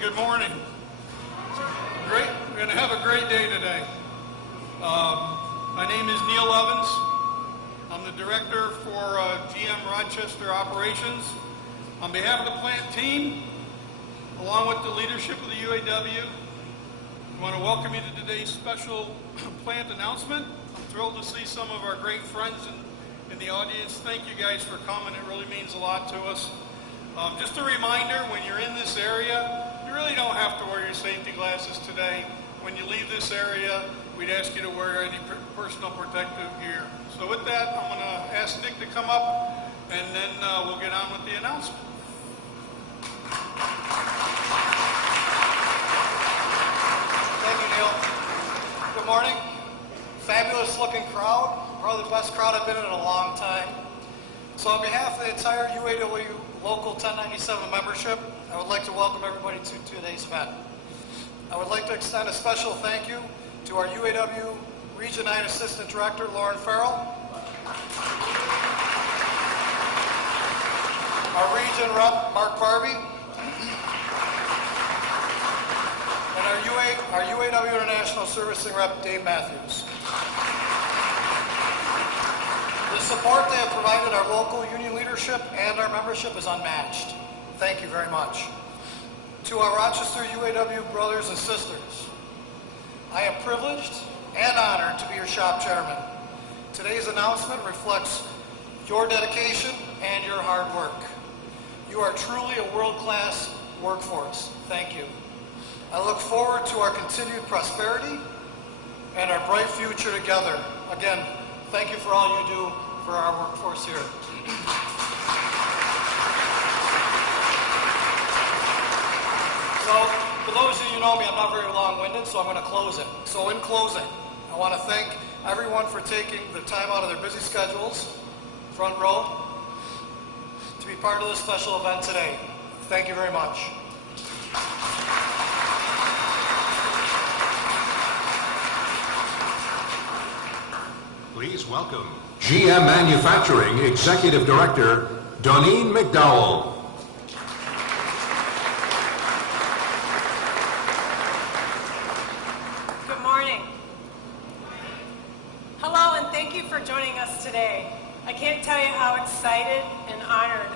good morning. Great, we're going to have a great day today. My name is Neil Evans. I'm the director for GM Rochester Operations. On behalf of the plant team, along with the leadership of the UAW, I want to welcome you to today's special plant announcement. I'm thrilled to see some of our great friends in the audience. Thank you guys for coming. It really means a lot to us. Just a reminder, when you're in this area, you really don't have to wear your safety glasses today. When you leave this area, we'd ask you to wear any personal protective gear. So with that, I'm going to ask Nick to come up, and then we'll get on with the announcement. Thank you, Neil. Good morning. Fabulous looking crowd. Probably the best crowd I've been in a long time. So on behalf of the entire UAW Local 1097 membership, I would like to welcome everybody to today's event. I would like to extend a special thank you to our UAW Region 9 Assistant Director, Lauren Farrell, our Region Rep, Mark Barbie, and our UAW International Servicing Rep, Dave Matthews. The support they have provided our local union leadership and our membership is unmatched. Thank you very much. To our Rochester UAW brothers and sisters, I am privileged and honored to be your shop chairman. Today's announcement reflects your dedication and your hard work. You are truly a world-class workforce. Thank you. I look forward to our continued prosperity and our bright future together. Again, thank you for all you do for our workforce here. So, for those of you who know me, I'm not very long-winded, so I'm going to close it. So in closing, I want to thank everyone for taking the time out of their busy schedules, front row, to be part of this special event today. Thank you very much. Please welcome GM Manufacturing Executive Director, Doneen McDowell. Good morning. Hello, and thank you for joining us today. I can't tell you how excited and honored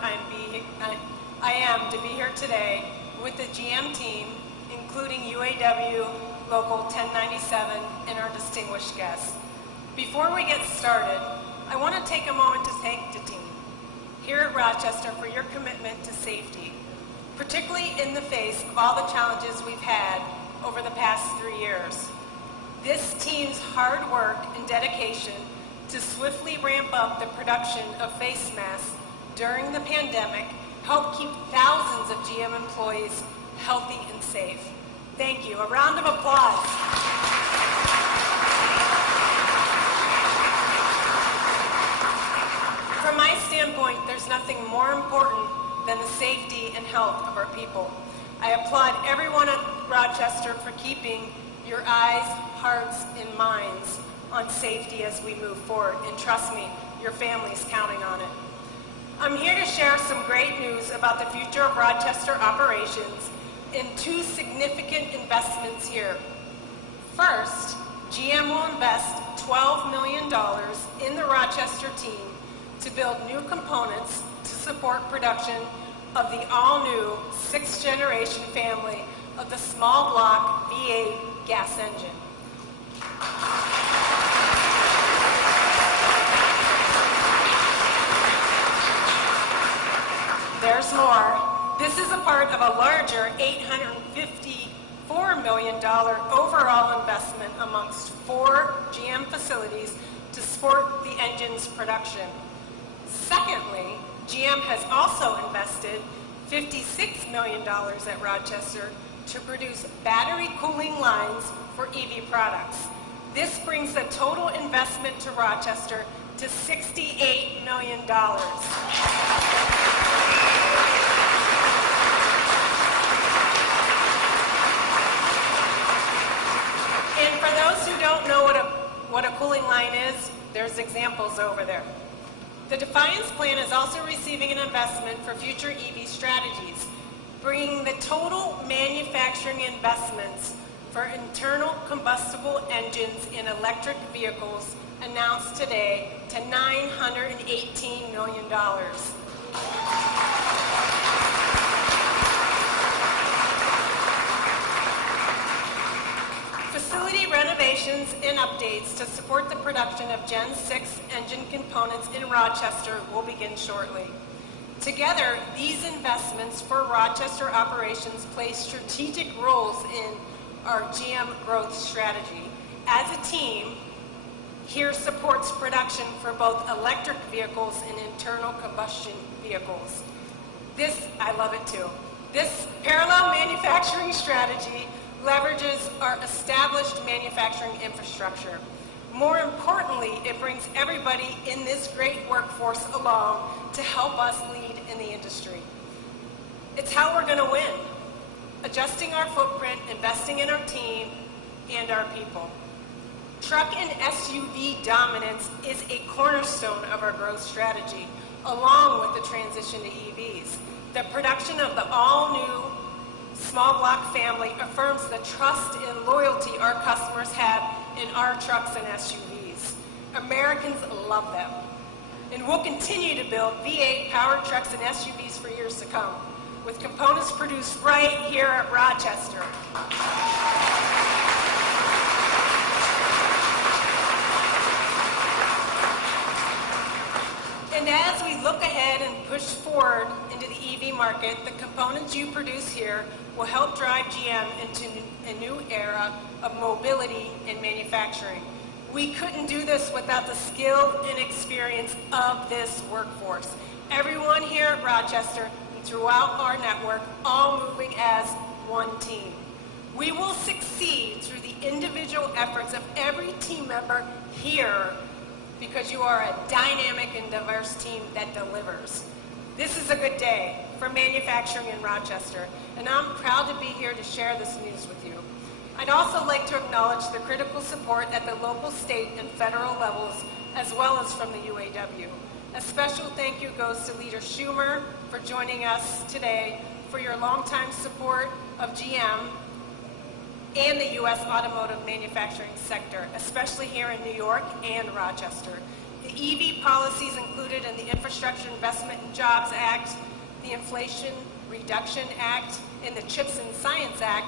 I am to be here today with the GM team, including UAW Local 1097 and our distinguished guests. Before we get started, I want to take a moment to thank the team here at Rochester for your commitment to safety, particularly in the face of all the challenges we've had over the past 3 years. This team's hard work and dedication to swiftly ramp up the production of face masks during the pandemic helped keep thousands of GM employees healthy and safe. Thank you. A round of applause. From my standpoint, there's nothing more important than the safety and health of our people. I applaud everyone at Rochester for keeping your eyes, hearts, and minds on safety as we move forward. And trust me, your family's counting on it. I'm here to share some great news about the future of Rochester Operations and 2 significant investments here. First, GM will invest $12 million in the Rochester team to build new components to support production of the all-new 6th-generation family of the small block V8 gas engine. There's more. This is a part of a larger $854 million overall investment amongst 4 GM facilities to support the engine's production. Secondly, GM has also invested $56 million at Rochester to produce battery cooling lines for EV products. This brings the total investment to Rochester to $68 million. And for those who don't know what a cooling line is, there's examples over there. The Defiance plant is also receiving an investment for future EV strategies. bringing the total manufacturing investments for internal combustible engines in electric vehicles announced today to $918 million. Facility renovations and updates to support the production of Gen 6 engine components in Rochester will begin shortly. Together, these investments for Rochester operations play strategic roles in our GM growth strategy. As a team, here supports production for both electric vehicles and internal combustion vehicles. I love it too. This parallel manufacturing strategy leverages our established manufacturing infrastructure. More importantly, it brings everybody in this great workforce along to help us lead in the industry. It's how we're going to win, adjusting our footprint, investing in our team, and our people. Truck and SUV dominance is a cornerstone of our growth strategy, along with the transition to EVs. The production of the all-new small block family affirms the trust and loyalty our customers have in our trucks and SUVs. Americans love them. And we'll continue to build V8 powered trucks and SUVs for years to come, with components produced right here at Rochester. And as we look ahead and push forward into the EV market, the components you produce here will help drive GM into a new era of mobility and manufacturing. We couldn't do this without the skill and experience of this workforce. Everyone here at Rochester and throughout our network, all moving as one team. We will succeed through the individual efforts of every team member here, because you are a dynamic and diverse team that delivers. This is a good day for manufacturing in Rochester, and I'm proud to be here to share this news with you. I'd also like to acknowledge the critical support at the local, state, and federal levels, as well as from the UAW. A special thank you goes to Leader Schumer for joining us today, for your longtime support of GM and the U.S. automotive manufacturing sector, especially here in New York and Rochester. The EV policies included in the Infrastructure Investment and Jobs Act, the Inflation Reduction Act, and the CHIPS and Science Act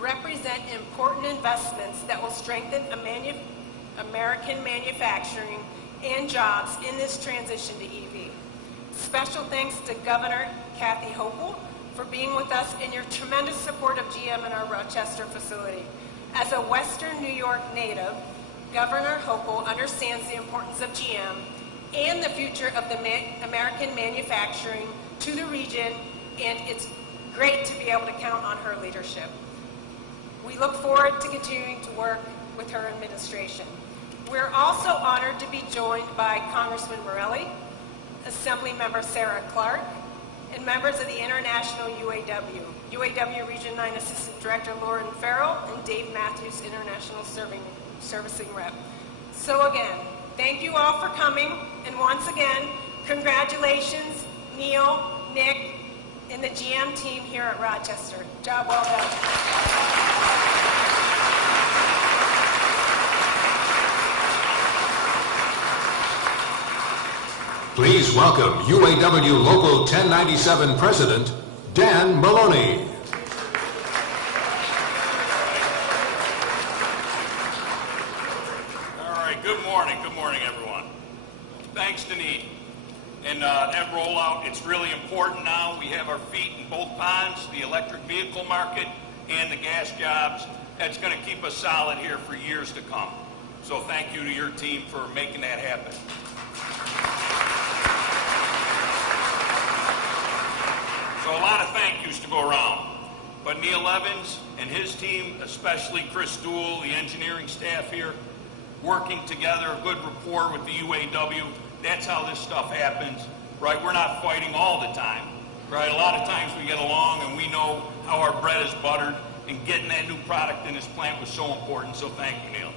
represent important investments that will strengthen American manufacturing and jobs in this transition to EV. Special thanks to Governor Kathy Hochul for being with us and your tremendous support of GM in our Rochester facility. As a Western New York native, Governor Hochul understands the importance of GM and the future of the American manufacturing to the region, and it's great to be able to count on her leadership. We look forward to continuing to work with her administration. We're also honored to be joined by Congressman Morelli, Assemblymember Sarah Clark, and members of the International UAW, UAW Region 9 Assistant Director Lauren Farrell, and Dave Matthews, International Servicing Rep. So again, thank you all for coming, and once again, congratulations, Neil, Nick, and the GM team here at Rochester. Job well done. Please welcome UAW Local 1097 President, Dan Maloney. All right, good morning, everyone. Thanks, Denise. And that rollout, it's really important now. We have our feet in both ponds, the electric vehicle market and the gas jobs. That's going to keep us solid here for years to come. So thank you to your team for making that happen. So a lot of thank yous to go around. But Neil Evans and his team, especially Chris Dool, the engineering staff here, working together, a good rapport with the UAW. That's how this stuff happens, right? We're not fighting all the time, right? A lot of times we get along and we know how our bread is buttered, and getting that new product in this plant was so important. So thank you, Neil.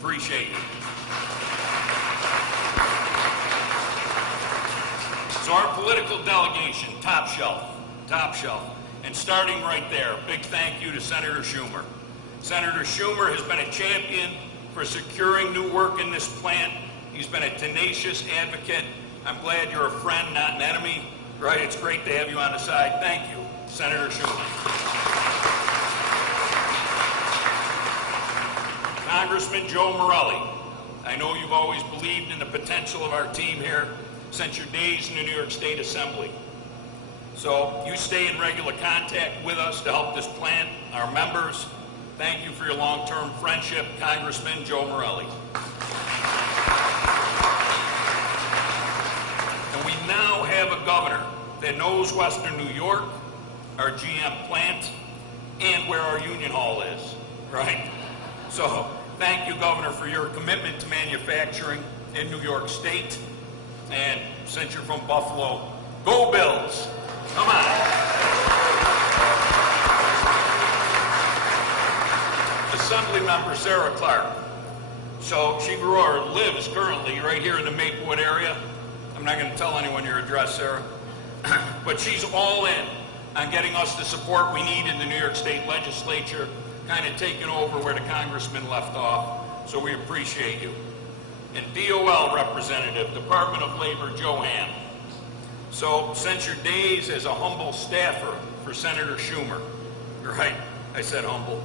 Appreciate it. So our political delegation, top shelf. And starting right there, big thank you to Senator Schumer. Senator Schumer has been a champion for securing new work in this plant. He's been a tenacious advocate. I'm glad you're a friend, not an enemy. Right? It's great to have you on the side. Thank you, Senator Schumer. Congressman Joe Morelli, I know you've always believed in the potential of our team here since your days in the New York State Assembly. So you stay in regular contact with us to help this plant, our members. Thank you for your long-term friendship, Congressman Joe Morelli. And we now have a governor that knows Western New York, our GM plant, and where our Union Hall is, right? So thank you, Governor, for your commitment to manufacturing in New York State. And since you're from Buffalo, go Bills! Come on. Assemblymember Sarah Clark. So she grew or lives currently right here in the Maplewood area. I'm not going to tell anyone your address, Sarah. But she's all in on getting us the support we need in the New York State Legislature, kind of taking over where the congressman left off. So we appreciate you. And DOL representative, Department of Labor, Joe Ham. So since your days as a humble staffer for Senator Schumer, right, I said humble,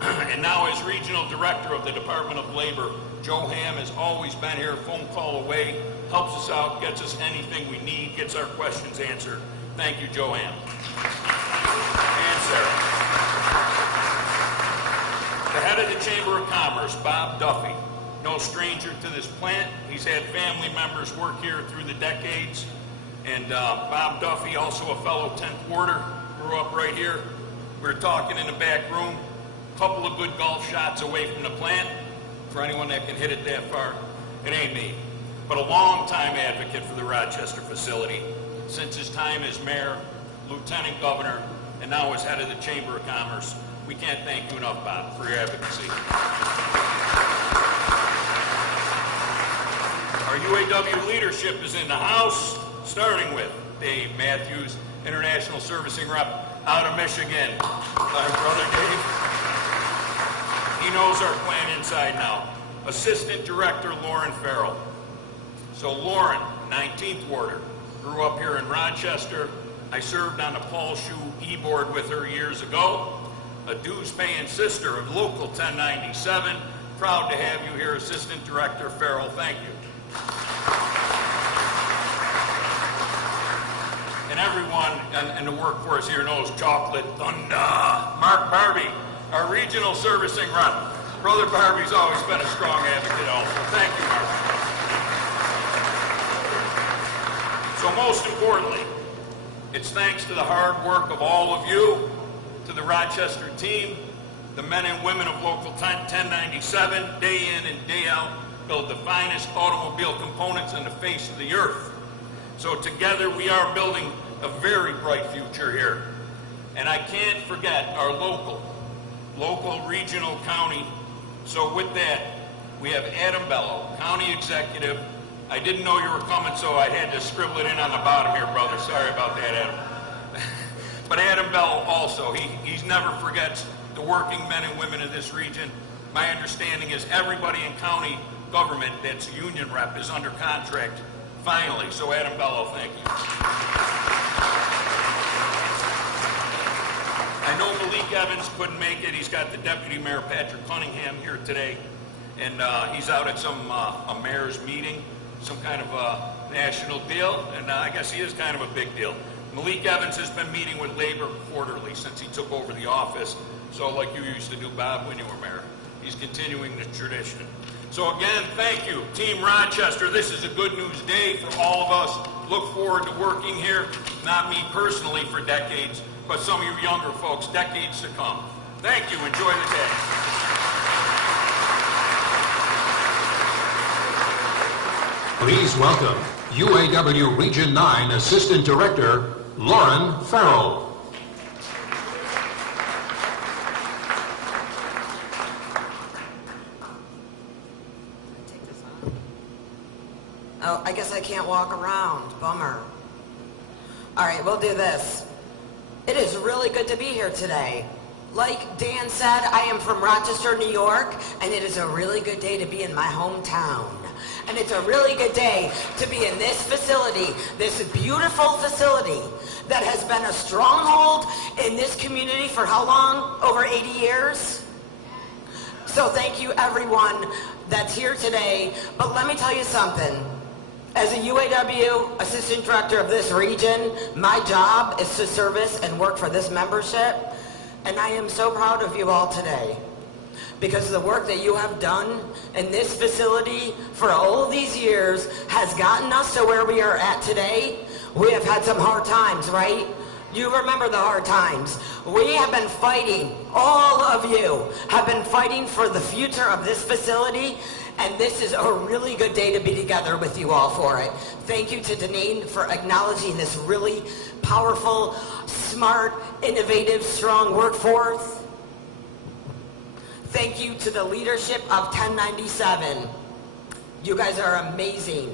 and now as regional director of the Department of Labor, Joe Ham has always been here, phone call away, helps us out, gets us anything we need, gets our questions answered. Thank you, Joe Ham. And Sarah. The head of the Chamber of Commerce, Bob Duffy, no stranger to this plant. He's had family members work here through the decades. And Bob Duffy, also a fellow 10th Warder, grew up right here. We were talking in the back room, a couple of good golf shots away from the plant. For anyone that can hit it that far, it ain't me. But a long-time advocate for the Rochester facility, since his time as mayor, lieutenant governor, and now as head of the Chamber of Commerce. We can't thank you enough, Bob, for your advocacy. Our UAW leadership is in the house, starting with Dave Matthews, International Servicing Rep out of Michigan. Our brother Dave. He knows our plan inside now. Assistant Director Lauren Farrell. So Lauren, 19th Warder, grew up here in Rochester. I served on the Paul Shoe E-Board with her years ago. A dues-paying sister of Local 1097. Proud to have you here, Assistant Director Farrell. Thank you. And everyone in the workforce here knows Chocolate Thunder. Mark Barbie, our regional servicing rep. Brother Barbie's always been a strong advocate also. Thank you, Mark. So most importantly, it's thanks to the hard work of all of you, to the Rochester team, the men and women of Local 1097, day in and day out, build the finest automobile components on the face of the earth. So together we are building a very bright future here. And I can't forget our local, regional, county. So with that, we have Adam Bello, County Executive. I didn't know you were coming, so I had to scribble it in on the bottom here, brother. Sorry about that, Adam. But Adam Bello also, he never forgets the working men and women of this region. My understanding is everybody in county government that's union rep is under contract finally. So Adam Bello, thank you. I know Malik Evans couldn't make it. He's got the Deputy Mayor Patrick Cunningham here today, and he's out at some a mayor's meeting, some kind of a national deal, and I guess he is kind of a big deal. Malik Evans has been meeting with labor quarterly since he took over the office, so like you used to do, Bob, when you were mayor. He's continuing the tradition. So again, thank you, Team Rochester. This is a good news day for all of us. Look forward to working here, not me personally for decades, but some of you younger folks, decades to come. Thank you. Enjoy the day. Please welcome UAW Region 9 Assistant Director, Lauren Farrell. Oh, I guess I can't walk around. Bummer. All right, we'll do this. It is really good to be here today. Like Dan said, I am from Rochester, New York, and it is a really good day to be in my hometown. And it's a really good day to be in this facility, this beautiful facility that has been a stronghold in this community for how long? Over 80 years? So thank you everyone that's here today. But let me tell you something. As a UAW Assistant Director of this region, my job is to service and work for this membership. And I am so proud of you all today, because the work that you have done in this facility for all these years has gotten us to where we are at today. We have had some hard times, right? You remember the hard times. We have been fighting, all of you have been fighting for the future of this facility, and this is a really good day to be together with you all for it. Thank you to Deneen for acknowledging this really powerful, smart, innovative, strong workforce. Thank you to the leadership of 1097. You guys are amazing.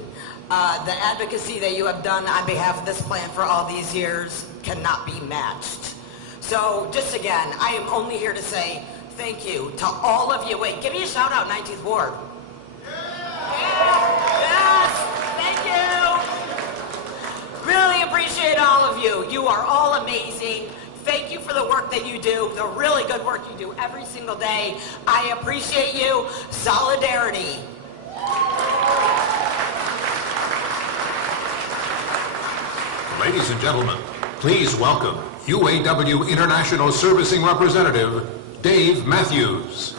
The advocacy that you have done on behalf of this plan for all these years cannot be matched. So just again, I am only here to say thank you to all of you. Wait, give me a shout out, 19th Ward. Yes, thank you. Really appreciate all of you. You are all amazing. Thank you for the work that you do, the really good work you do every single day. I appreciate you. Solidarity. Ladies and gentlemen, please welcome UAW International Servicing Representative Dave Matthews.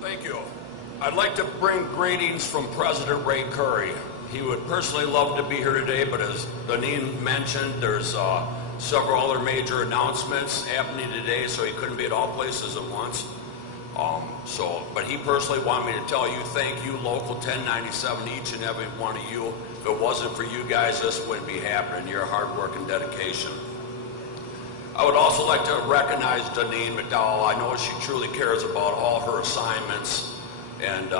Thank you. I'd like to bring greetings from President Ray Curry. He would personally love to be here today, but as Deneen mentioned, there's several other major announcements happening today, so he couldn't be at all places at once. But he personally wanted me to tell you thank you, Local 1097, each and every one of you. If it wasn't for you guys, this wouldn't be happening. Your hard work and dedication. I would also like to recognize Deneen McDowell. I know she truly cares about all her assignments, and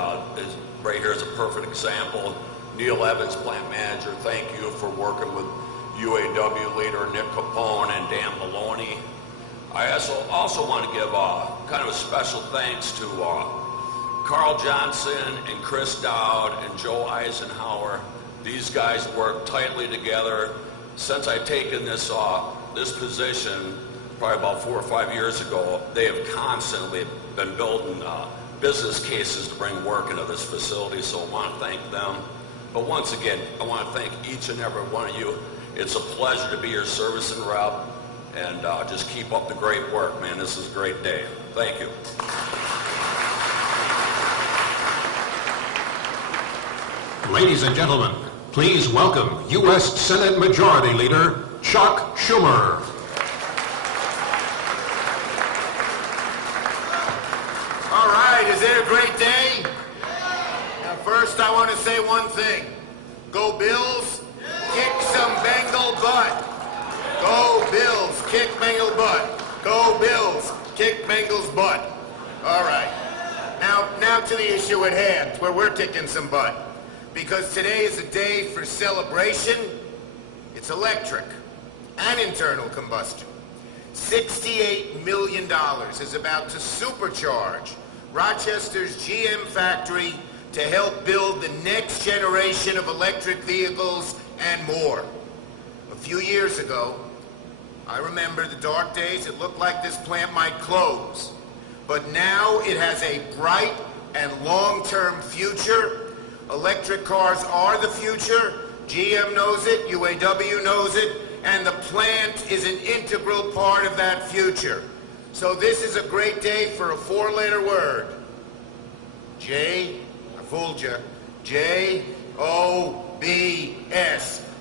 right here is a perfect example. Neil Evans, plant manager, thank you for working with UAW leader Nick Capone and Dan Maloney. I also want to give kind of a special thanks to Carl Johnson and Chris Dowd and Joe Eisenhower. These guys work tightly together. Since I've taken this position, probably about 4 or 5 years ago, they have constantly been building business cases to bring work into this facility, so I want to thank them. But once again, I want to thank each and every one of you. It's a pleasure to be your service and rep, and just keep up the great work, man. This is a great day. Thank you. Ladies and gentlemen, please welcome U.S. Senate Majority Leader Chuck Schumer. All right, is it a great day? Now first I want to say one thing. Go Bills, kick some Bengal butt. Go Bills, kick Bengal butt. Go Bills, kick Bengal's butt. All right. Now to the issue at hand, where we're kicking some butt. Because today is a day for celebration. It's electric and internal combustion. $68 million is about to supercharge Rochester's GM factory to help build the next generation of electric vehicles and more. A few years ago, I remember the dark days. It looked like this plant might close. But now it has a bright and long-term future. Electric cars are the future. GM knows it, UAW knows it, and the plant is an integral part of that future. So this is a great day for a 4-letter word. I fooled you. J-O-B-S.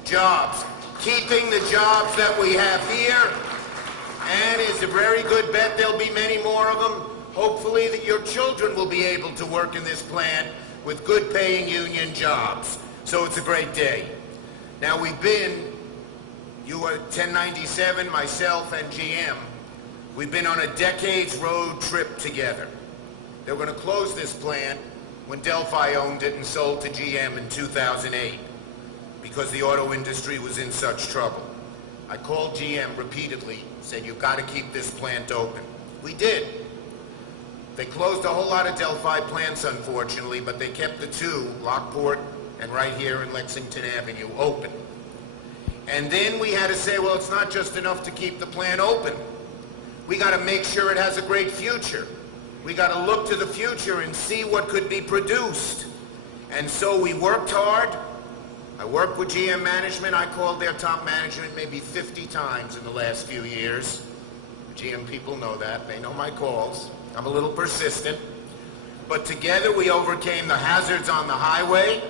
Jobs. Keeping the jobs that we have here, and it's a very good bet there'll be many more of them. Hopefully that your children will be able to work in this plant with good paying union jobs. So it's a great day. Now you are 1097, myself and GM, we've been on a decades road trip together. They're going to close this plant when Delphi owned it and sold to GM in 2008 because the auto industry was in such trouble. I called GM repeatedly, said, you've got to keep this plant open. We did. They closed a whole lot of Delphi plants, unfortunately, but they kept the two, Lockport and right here in Lexington Avenue, open. And then we had to say, well, it's not just enough to keep the plant open. We got to make sure it has a great future. We got to look to the future and see what could be produced. And so we worked hard. I worked with GM management. I called their top management maybe 50 times in the last few years. The GM people know that. They know my calls. I'm a little persistent. But together we overcame the hazards on the highway.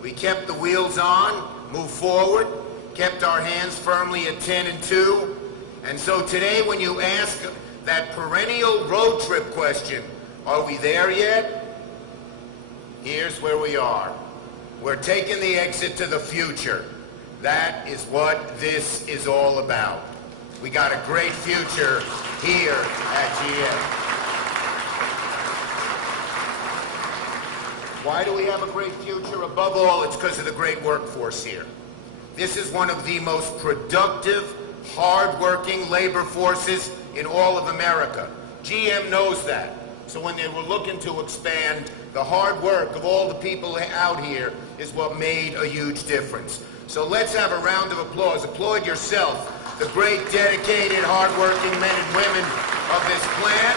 We kept the wheels on, moved forward, kept our hands firmly at 10 and 2. And so today when you ask that perennial road trip question, are we there yet? Here's where we are. We're taking the exit to the future. That is what this is all about. We got a great future here at GM. Why do we have a great future? Above all, it's because of the great workforce here. This is one of the most productive, hard-working labor forces in all of America. GM knows that. So when they were looking to expand, the hard work of all the people out here is what made a huge difference. So let's have a round of applause. Applaud yourself, the great, dedicated, hard-working men and women of this plant.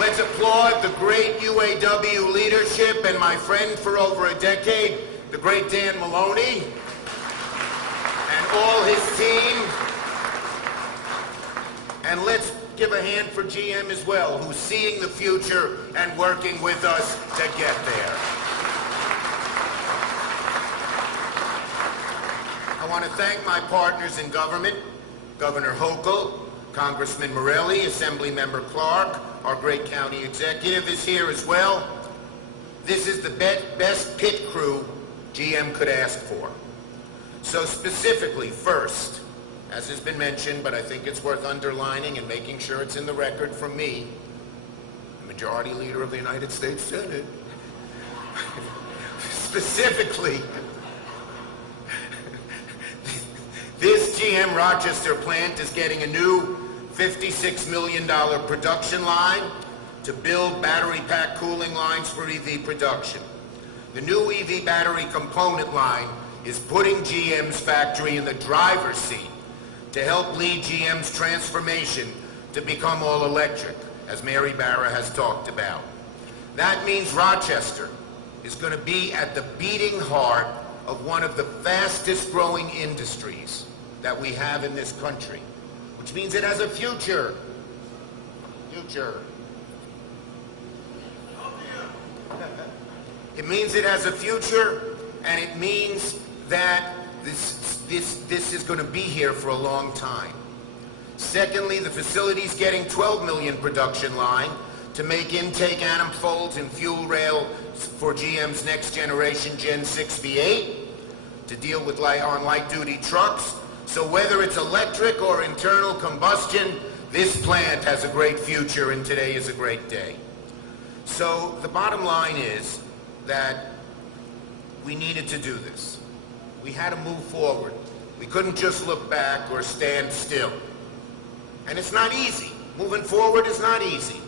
Let's applaud the great UAW leadership and my friend for over a decade, the great Dan Maloney, and all his team. And let's give a hand for GM as well, who's seeing the future and working with us to get there. I want to thank my partners in government, Governor Hochul, Congressman Morelli, Assemblymember Clark, our great county executive is here as well. This is the best pit crew GM could ask for. So specifically, first, as has been mentioned, but I think it's worth underlining and making sure it's in the record from me, the Majority Leader of the United States Senate, specifically, this GM Rochester plant is getting a new $56 million production line to build battery pack cooling lines for EV production. The new EV battery component line is putting GM's factory in the driver's seat to help lead GM's transformation to become all electric, as Mary Barra has talked about. That means Rochester is going to be at the beating heart of one of the fastest growing industries that we have in this country, which means it has a future. It means it has a future, and it means that this is going to be here for a long time. Secondly, the facility's getting 12 million production line to make intake manifolds and fuel rail for GM's next generation Gen 6 V8 to deal with light-duty trucks. So whether it's electric or internal combustion, this plant has a great future, and today is a great day. So the bottom line is that we needed to do this. We had to move forward. We couldn't just look back or stand still. And it's not easy. Moving forward is not easy.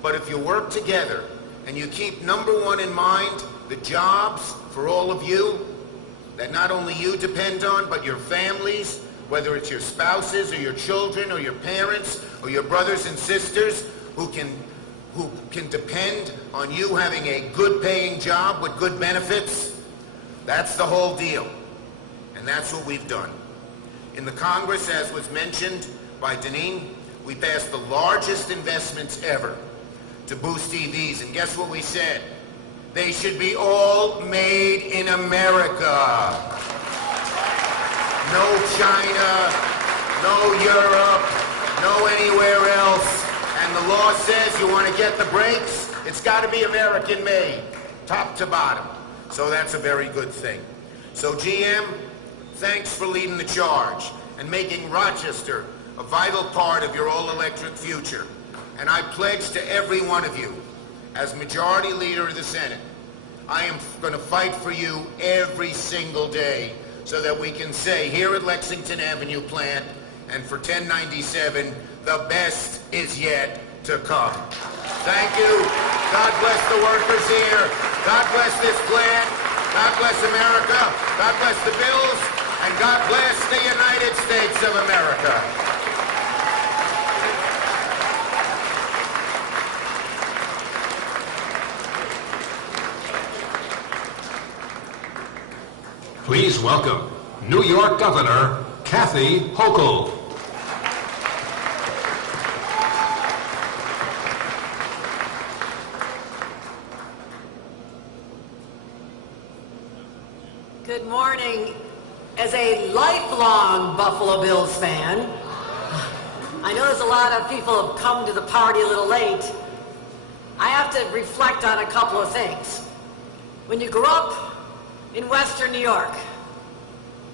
But if you work together and you keep number one in mind, the jobs for all of you that not only you depend on, but your families, whether it's your spouses or your children or your parents or your brothers and sisters who can depend on you having a good paying job with good benefits, that's the whole deal. And that's what we've done. In the Congress, as was mentioned by Deneen, we passed the largest investments ever to boost EVs. And guess what we said? They should be all made in America. No China, no Europe, no anywhere else. And the law says you want to get the brakes, it's got to be American made, top to bottom. So that's a very good thing. So GM, thanks for leading the charge and making Rochester a vital part of your all-electric future. And I pledge to every one of you, as Majority Leader of the Senate, I am going to fight for you every single day so that we can say here at Lexington Avenue plant and for 1097, the best is yet to come. Thank you. God bless the workers here. God bless this plant. God bless America. God bless the Bills. And God bless the United States of America. Please welcome New York Governor Kathy Hochul. Good morning. As a lifelong Buffalo Bills fan, I know there's a lot of people who have come to the party a little late. I have to reflect on a couple of things. When you grew up in Western New York,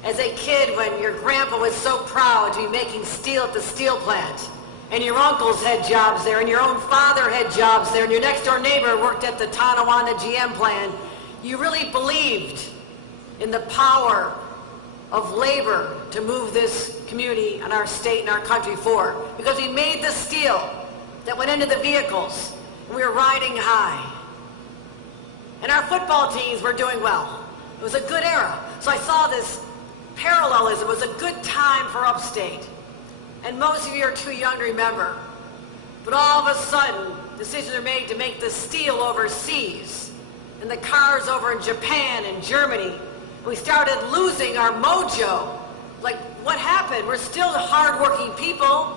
as a kid, when your grandpa was so proud to be making steel at the steel plant, and your uncles had jobs there, and your own father had jobs there, and your next door neighbor worked at the Tonawanda GM plant, you really believed in the power of labor to move this community and our state and our country forward. Because we made the steel that went into the vehicles, and we were riding high. And our football teams were doing well. It was a good era. So I saw this parallelism. It was a good time for upstate. And most of you are too young to remember. But all of a sudden, decisions are made to make the steel overseas and the cars over in Japan and Germany. We started losing our mojo. Like, what happened? We're still hardworking people.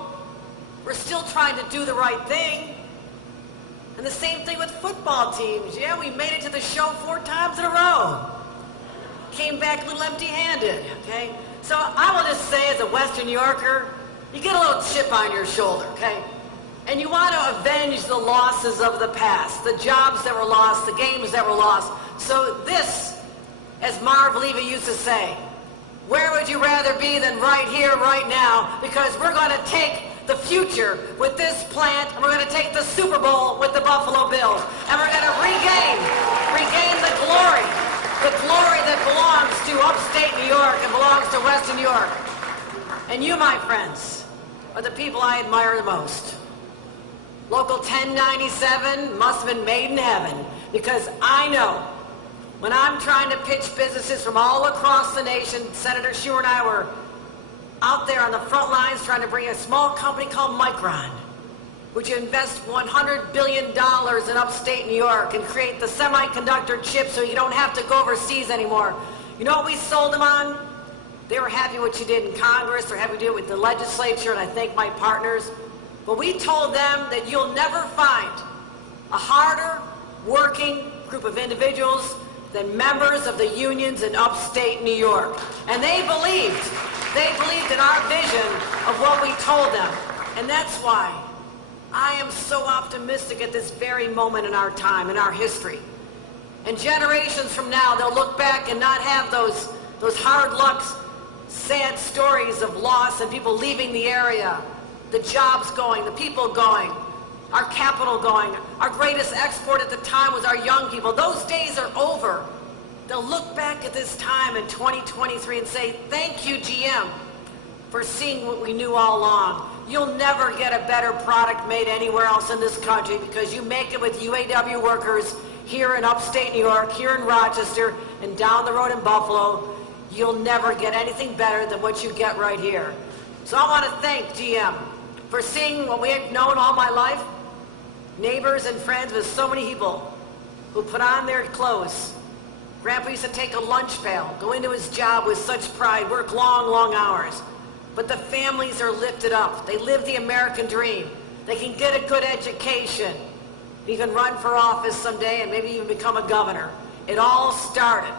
We're still trying to do the right thing. And the same thing with football teams. Yeah, we made it to the show 4 times in a row. Came back a little empty-handed, okay? So I will just say, as a Western New Yorker, you get a little chip on your shoulder, okay? And you want to avenge the losses of the past, the jobs that were lost, the games that were lost. So this, as Marv Levy used to say, where would you rather be than right here, right now? Because we're going to take the future with this plant, and we're going to take the Super Bowl with the Buffalo Bills. And we're going to regain the glory that belongs to upstate New York and belongs to Western New York. And you, my friends, are the people I admire the most. Local 1097 must have been made in heaven, because I know when I'm trying to pitch businesses from all across the nation, Senator Schumer and I were out there on the front lines trying to bring a small company called Micron. Would you invest $100 billion in upstate New York and create the semiconductor chip so you don't have to go overseas anymore? You know what we sold them on? They were happy what you did in Congress. They're happy to do it with the legislature, and I thank my partners. But we told them that you'll never find a harder working group of individuals than members of the unions in upstate New York. And they believed in our vision of what we told them. And that's why I am so optimistic at this very moment in our time, in our history. And generations from now, they'll look back and not have those hard luck, sad stories of loss and people leaving the area, the jobs going, the people going, our capital going. Our greatest export at the time was our young people. Those days are over. They'll look back at this time in 2023 and say, thank you, GM, for seeing what we knew all along. You'll never get a better product made anywhere else in this country because you make it with UAW workers here in upstate New York, here in Rochester, and down the road in Buffalo. You'll never get anything better than what you get right here. So I want to thank GM for seeing what we have known all my life, neighbors and friends with so many people who put on their clothes. Grandpa used to take a lunch pail, go into his job with such pride, work long, long hours. But the families are lifted up. They live the American dream. They can get a good education, even run for office someday and maybe even become a governor. It all started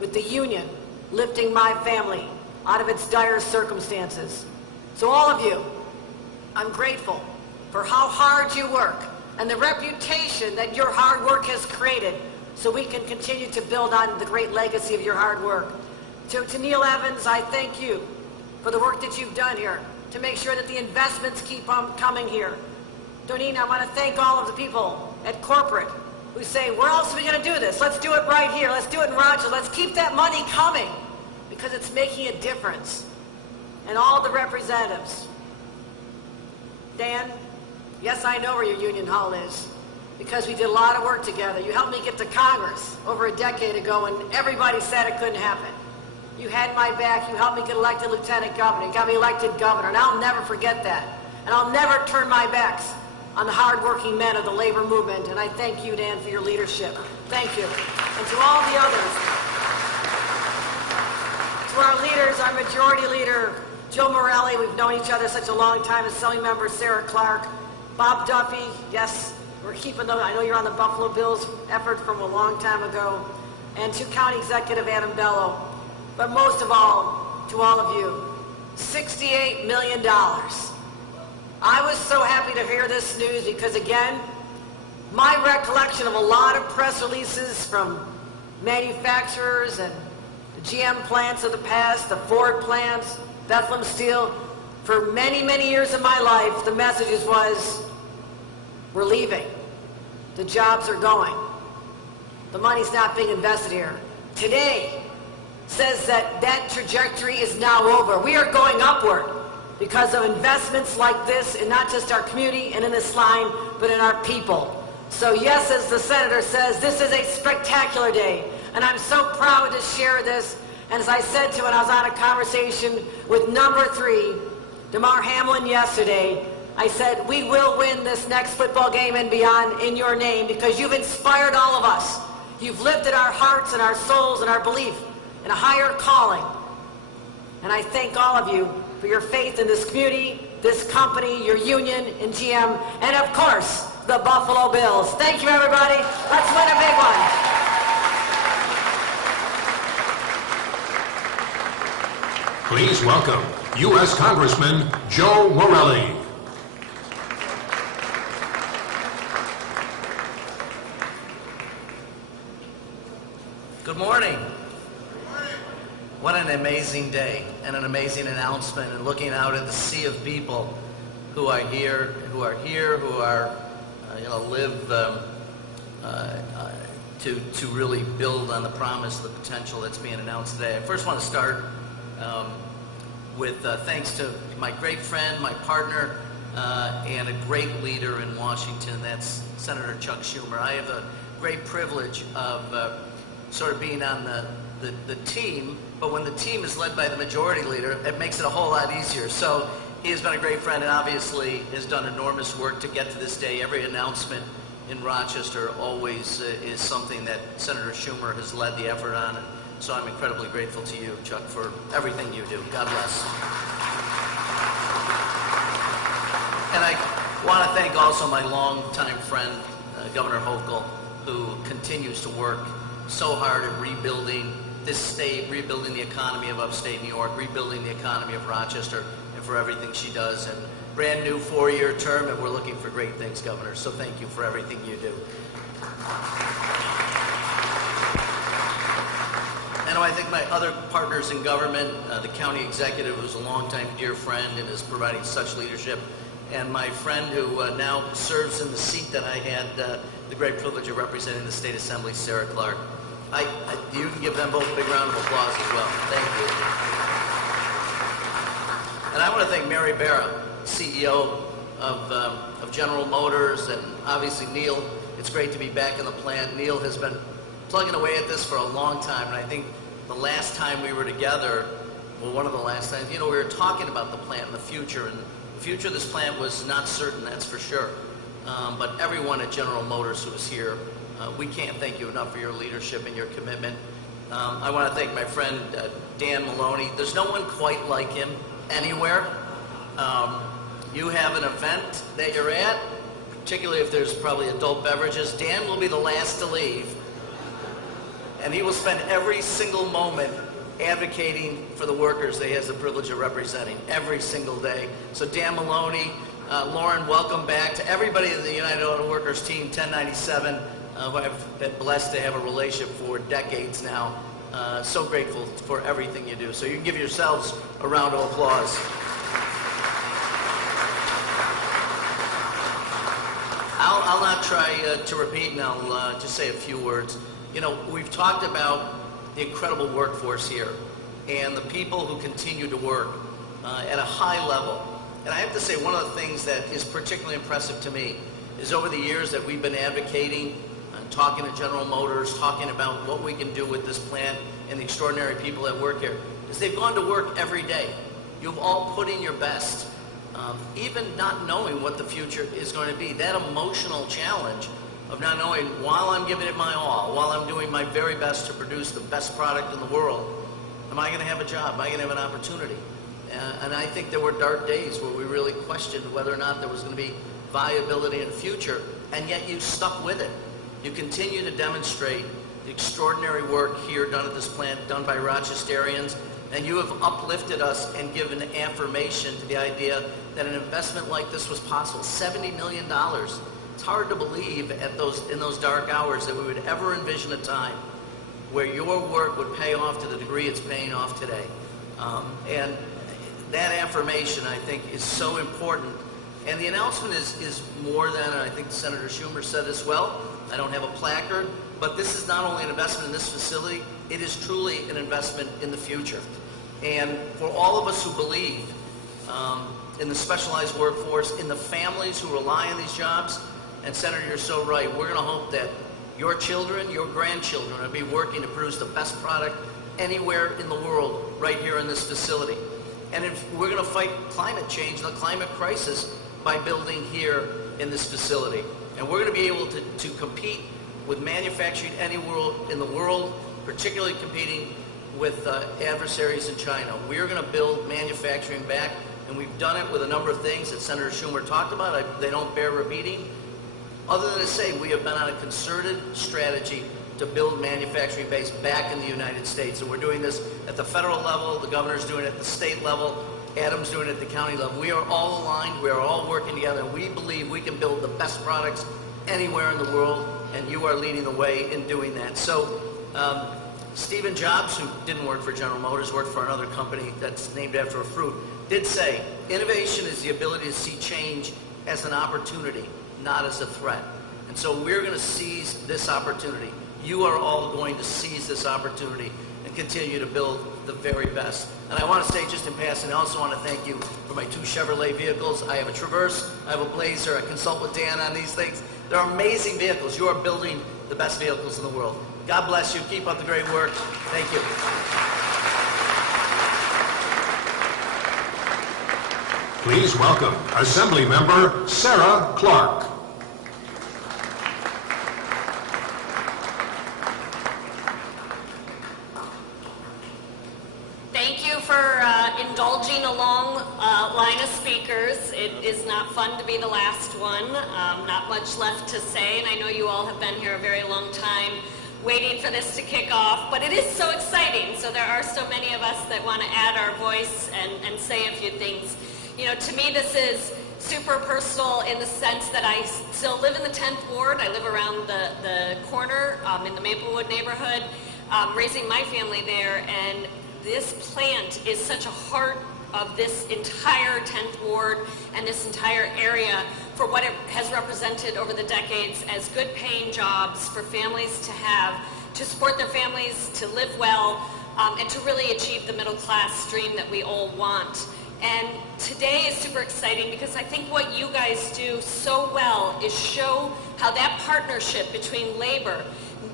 with the union lifting my family out of its dire circumstances. So all of you, I'm grateful for how hard you work and the reputation that your hard work has created so we can continue to build on the great legacy of your hard work. To Neil Evans, I thank you for the work that you've done here to make sure that the investments keep on coming here. Doneen, I want to thank all of the people at corporate who say, where else are we going to do this? Let's do it right here. Let's do it in Rochester. Let's keep that money coming because it's making a difference. And all the representatives. Dan, yes, I know where your union hall is because we did a lot of work together. You helped me get to Congress over a decade ago when everybody said it couldn't happen. You had my back. You helped me get elected lieutenant governor. You got me elected governor, and I'll never forget that. And I'll never turn my backs on the hard-working men of the labor movement, and I thank you, Dan, for your leadership. Thank you. And to all the others, to our leaders, our majority leader, Joe Morelli, we've known each other such a long time, Assembly Member Sarah Clark, Bob Duffy, yes, we're keeping them, I know you're on the Buffalo Bills effort from a long time ago, and to County Executive Adam Bello, but most of all, to all of you, $68 million. I was so happy to hear this news because, again, my recollection of a lot of press releases from manufacturers and the GM plants of the past, the Ford plants, Bethlehem Steel, for many, many years of my life, the message was, we're leaving. The jobs are going. The money's not being invested here. Today says that that trajectory is now over. We are going upward because of investments like this in not just our community and in this line, but in our people. So yes, as the senator says, this is a spectacular day, and I'm so proud to share this. And as I said to when I was on a conversation with number 3, DeMar Hamlin yesterday, I said, we will win this next football game and beyond in your name because you've inspired all of us. You've lifted our hearts and our souls and our belief in a higher calling. And I thank all of you for your faith in this community, this company, your union, and GM, and of course, the Buffalo Bills. Thank you, everybody. Let's win a big one. Please welcome U.S. Congressman Joe Morelli. Good morning. What an amazing day and an amazing announcement, and looking out at the sea of people who are here, who live to really build on the promise, the potential that's being announced today. I first want to start with thanks to my great friend, my partner, and a great leader in Washington. That's Senator Chuck Schumer. I have the great privilege of sort of being on the team, but when the team is led by the majority leader, it makes it a whole lot easier. So he has been a great friend and obviously has done enormous work to get to this day. Every announcement in Rochester always is something that Senator Schumer has led the effort on. And so I'm incredibly grateful to you, Chuck, for everything you do. God bless. And I want to thank also my longtime friend, Governor Hochul, who continues to work so hard at rebuilding this state, rebuilding the economy of upstate New York, rebuilding the economy of Rochester, and for everything she does. And brand new 4-year term, and we're looking for great things, Governor. So thank you for everything you do. And I think my other partners in government, the county executive, who's a longtime dear friend and is providing such leadership, and my friend who now serves in the seat that I had the great privilege of representing the State Assembly, Sarah Clark. You can give them both a big round of applause as well. Thank you. And I want to thank Mary Barra, CEO of General Motors, and obviously Neil. It's great to be back in the plant. Neil has been plugging away at this for a long time, and I think the last time we were together, well, one of the last times, we were talking about the plant and the future, and the future of this plant was not certain, that's for sure. But everyone at General Motors who was here, we can't thank you enough for your leadership and your commitment. I want to thank my friend Dan Maloney. There's no one quite like him anywhere. You have an event that you're at, particularly if there's probably adult beverages. Dan will be the last to leave, and he will spend every single moment advocating for the workers that he has the privilege of representing every single day. So Dan Maloney, Lauren, welcome back. To everybody in the United Auto Workers team 1097, who I've been blessed to have a relationship for decades now. So grateful for everything you do. So you can give yourselves a round of applause. I'll not try to repeat, and I'll just say a few words. You know, we've talked about the incredible workforce here and the people who continue to work at a high level. And I have to say, one of the things that is particularly impressive to me is over the years that we've been advocating, talking to General Motors, talking about what we can do with this plant and the extraordinary people that work here, is they've gone to work every day. You've all put in your best, even not knowing what the future is going to be. That emotional challenge of not knowing, while I'm giving it my all, while I'm doing my very best to produce the best product in the world, am I going to have a job? Am I going to have an opportunity? And I think there were dark days where we really questioned whether or not there was going to be viability in the future, and yet you stuck with it. You continue to demonstrate the extraordinary work here done at this plant, done by Rochesterians, and you have uplifted us and given affirmation to the idea that an investment like this was possible. $70 million. It's hard to believe in those dark hours that we would ever envision a time where your work would pay off to the degree it's paying off today. And that affirmation, I think, is so important. And the announcement is more than, and I think Senator Schumer said as well, I don't have a placard, but this is not only an investment in this facility, it is truly an investment in the future. And for all of us who believe in the specialized workforce, in the families who rely on these jobs, and Senator, you're so right, we're going to hope that your children, your grandchildren will be working to produce the best product anywhere in the world right here in this facility. And if we're going to fight climate change and the climate crisis by building here in this facility. And we're going to be able to compete with manufacturing anywhere in the world, particularly competing with adversaries in China. We are going to build manufacturing back, and we've done it with a number of things that Senator Schumer talked about. They don't bear repeating. Other than to say, we have been on a concerted strategy to build manufacturing base back in the United States. And we're doing this at the federal level, the governor's doing it at the state level, Adam's doing it at the county level. We are all aligned, we are all working together, and we believe we can build the best products anywhere in the world, and you are leading the way in doing that. So, Stephen Jobs, who didn't work for General Motors, worked for another company that's named after a fruit, did say, innovation is the ability to see change as an opportunity, not as a threat. And so we're going to seize this opportunity. You are all going to seize this opportunity and continue to build the very best. And I want to say, just in passing, I also want to thank you for my 2 Chevrolet vehicles. I have a Traverse, I have a Blazer. I consult with Dan on these things. They're amazing vehicles. You are building the best vehicles in the world. God bless you. Keep up the great work. Thank you. Please welcome Assembly Member Sarah Clark. Thank you for indulging a long line of speakers. It is not fun to be the last one. Not much left to say, and I know you all have been here a very long time waiting for this to kick off, but it is so exciting. So there are so many of us that want to add our voice and say a few things. You know, to me this is super personal in the sense that I still live in the 10th Ward. I live around the corner in the Maplewood neighborhood, raising my family there, and this plant is such a heart of this entire 10th Ward and this entire area for what it has represented over the decades as good paying jobs for families to have, to support their families, to live well, and to really achieve the middle class dream that we all want. And today is super exciting because I think what you guys do so well is show how that partnership between labor,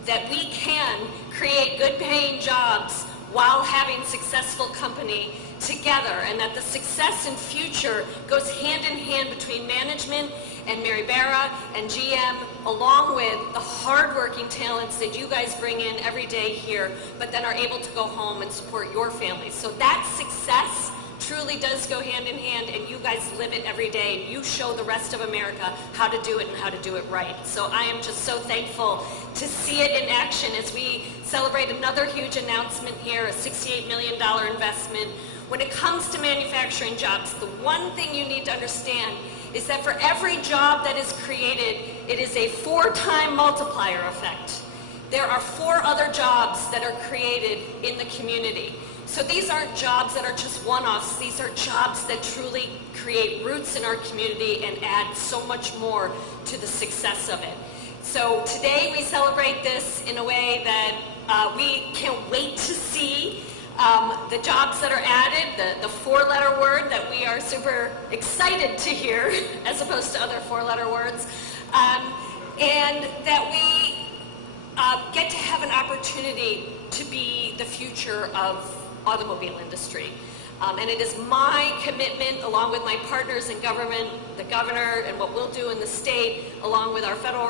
that we can create good paying jobs while having successful company together, and that the success and future goes hand in hand between management and Mary Barra and GM, along with the hardworking talents that you guys bring in every day here, but then are able to go home and support your families. So that success truly does go hand in hand, and you guys live it every day, and you show the rest of America how to do it and how to do it right. So I am just so thankful to see it in action as we celebrate another huge announcement here, a $68 million investment. When it comes to manufacturing jobs, the one thing you need to understand is that for every job that is created, it is a 4-time multiplier effect. There are 4 other jobs that are created in the community. So these aren't jobs that are just one-offs. These are jobs that truly create roots in our community and add so much more to the success of it. So today we celebrate this in a way that we can't wait to see the jobs that are added, the four-letter word that we are super excited to hear as opposed to other four-letter words, and that we get to have an opportunity to be the future of automobile industry. And it is my commitment, along with my partners in government, the governor, and what we'll do in the state, along with our federal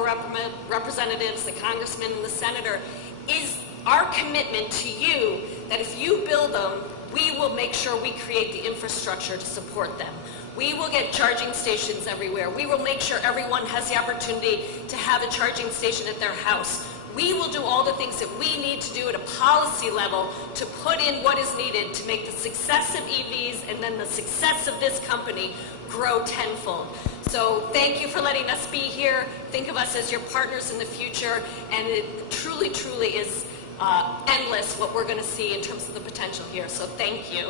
representatives, the congressman and the senator, is our commitment to you that if you build them, we will make sure we create the infrastructure to support them. We will get charging stations everywhere. We will make sure everyone has the opportunity to have a charging station at their house. We will do all the things that we need to do at a policy level to put in what is needed to make the success of EVs and then the success of this company grow tenfold. So thank you for letting us be here. Think of us as your partners in the future, and it truly, truly is endless what we're going to see in terms of the potential here. So thank you.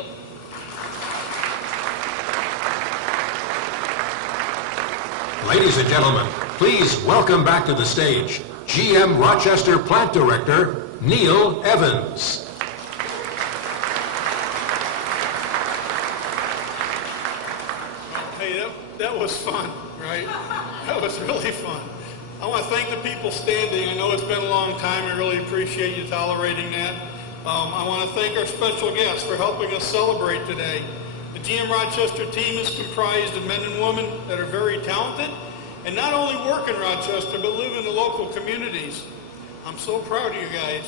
Ladies and gentlemen, please welcome back to the stage GM Rochester Plant Director, Neil Evans. Hey, that was fun, right? That was really fun. I want to thank the people standing. I know it's been a long time. I really appreciate you tolerating that. I want to thank our special guests for helping us celebrate today. The GM Rochester team is comprised of men and women that are very talented and not only work in Rochester, but live in the local communities. I'm so proud of you guys.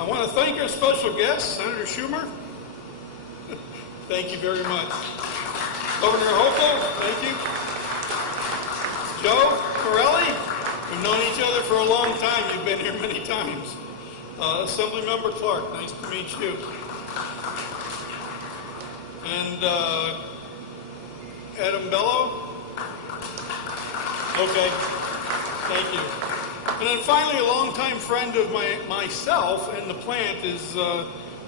I want to thank our special guest, Senator Schumer. Thank you very much. Governor Hochul, thank you. Joe Morelli, we've known each other for a long time. You've been here many times. Assemblymember Clark, nice to meet you. And Adam Bello. Okay, thank you. And then finally, a longtime friend of myself and the plant is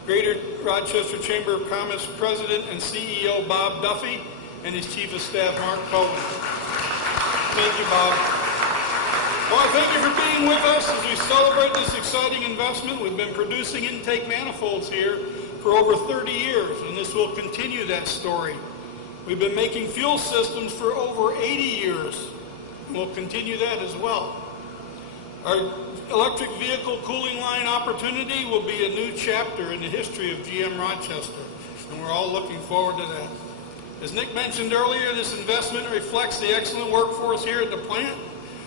Greater Rochester Chamber of Commerce President and CEO Bob Duffy and his Chief of Staff Mark Cohen. Thank you, Bob. Well, I thank you for being with us as we celebrate this exciting investment. We've been producing intake manifolds here for over 30 years, and this will continue that story. We've been making fuel systems for over 80 years, and we'll continue that as well. Our electric vehicle cooling line opportunity will be a new chapter in the history of GM Rochester, and we're all looking forward to that. As Nick mentioned earlier, this investment reflects the excellent workforce here at the plant,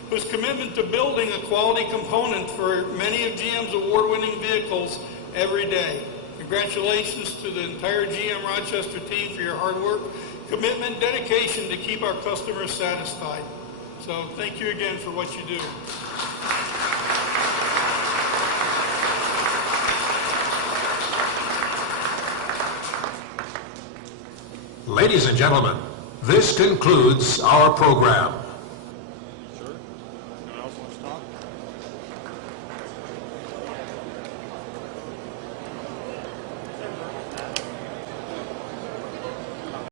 whose commitment to building a quality component for many of GM's award-winning vehicles every day. Congratulations to the entire GM Rochester team for your hard work, commitment, dedication to keep our customers satisfied. So thank you again for what you do. Ladies and gentlemen, this concludes our program.